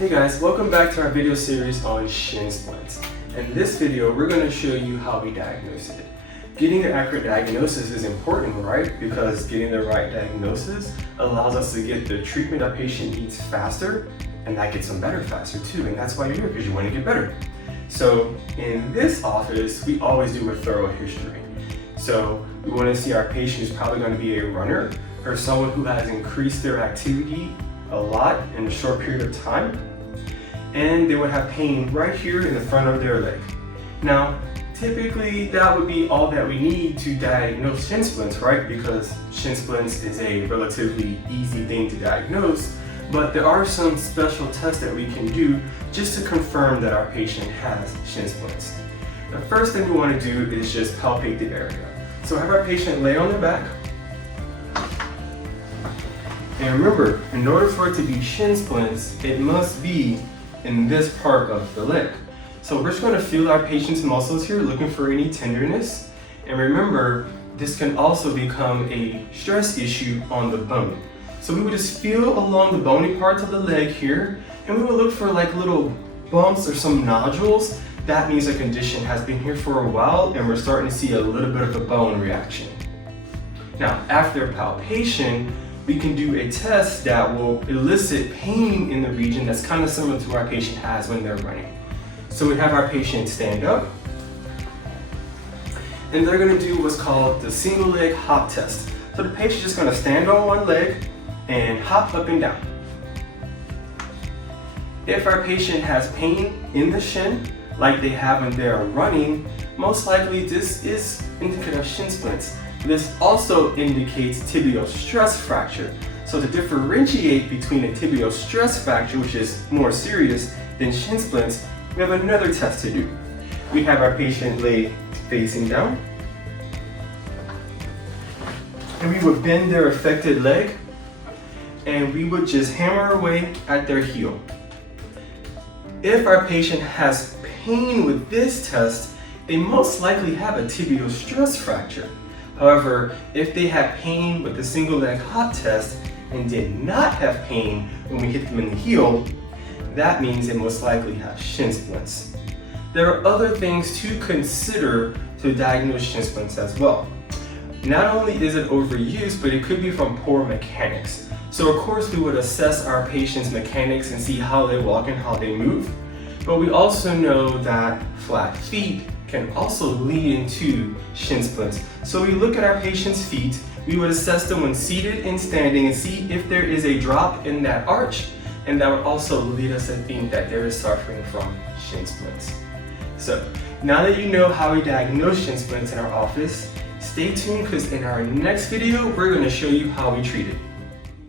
Hey guys, welcome back to our video series on shin splints. In this video, we're going to show you how we diagnose it. Getting the accurate diagnosis is important, right? Because getting the right diagnosis allows us to get the treatment our patient needs faster, and that gets them better faster too. And that's why you're here, because you want to get better. So in this office, we always do a thorough history. So we want to see our patient who's probably going to be a runner or someone who has increased their activity a lot in a short period of time, and they would have pain right here in the front of their leg. Now, typically that would be all that we need to diagnose shin splints, right? Because shin splints is a relatively easy thing to diagnose, but there are some special tests that we can do just to confirm that our patient has shin splints. The first thing we want to do is just palpate the area. So have our patient lay on their back. And remember, in order for it to be shin splints, it must be in this part of the leg. So we're just going to feel our patient's muscles here, looking for any tenderness. And remember, this can also become a stress issue on the bone. So we would just feel along the bony parts of the leg here, and we would look for like little bumps or some nodules. That means the condition has been here for a while, and we're starting to see a little bit of a bone reaction. Now, after palpation, we can do a test that will elicit pain in the region that's kind of similar to what our patient has when they're running. So we have our patient stand up, and they're going to do what's called the single leg hop test. So the patient's just going to stand on one leg and hop up and down. If our patient has pain in the shin, like they have when they're running, most likely this is indicative of shin splints. This also indicates tibial stress fracture. So to differentiate between a tibial stress fracture, which is more serious than shin splints, we have another test to do. We have our patient lay facing down, and we would bend their affected leg, and we would just hammer away at their heel. If our patient has pain with this test, they most likely have a tibial stress fracture. However, if they have pain with the single leg hop test and did not have pain when we hit them in the heel, that means they most likely have shin splints. There are other things to consider to diagnose shin splints as well. Not only is it overuse, but it could be from poor mechanics. So of course we would assess our patient's mechanics and see how they walk and how they move. But we also know that flat feet can also lead into shin splints. So we look at our patient's feet, we would assess them when seated and standing and see if there is a drop in that arch, and that would also lead us to think that there is suffering from shin splints. So now that you know how we diagnose shin splints in our office, stay tuned, because in our next video, we're going to show you how we treat it.